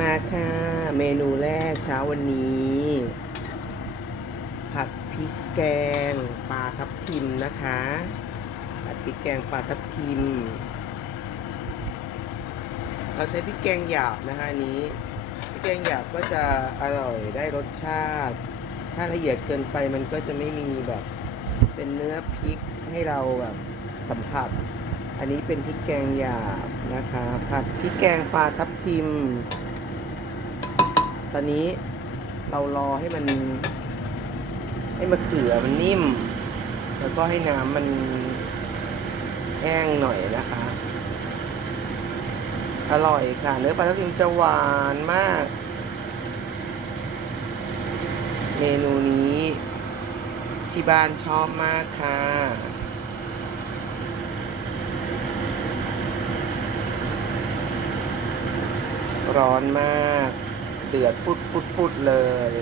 มาค่ะ เมนูแรกเช้าวันนี้ ผัดพริกแกงปลาทับทิมนะคะ ผัดพริกแกงปลาทับทิม เราใช้พริกแกงหยาบนะคะนี้พริกแกงหยาบก็จะอร่อยได้รสชาติ ถ้าละเอียดเกินไปมันก็จะไม่มีแบบ เป็นเนื้อพริกให้เราแบบสัมผัส อันนี้เป็นพริกแกงหยาบนะคะ ผัดพริกแกงปลาทับทิม อนนี้เรารอให้มัน ให้มะเขือมันนิ่ม แล้วก็ให้น้ำมันแห้งหน่อยนะคะ อร่อยค่ะ เนื้อปลาทับทิมจะหวานมาก เมนูนี้ที่บ้านชอบมากค่ะร้อนมาก ดือดปุดปุดปุดเลย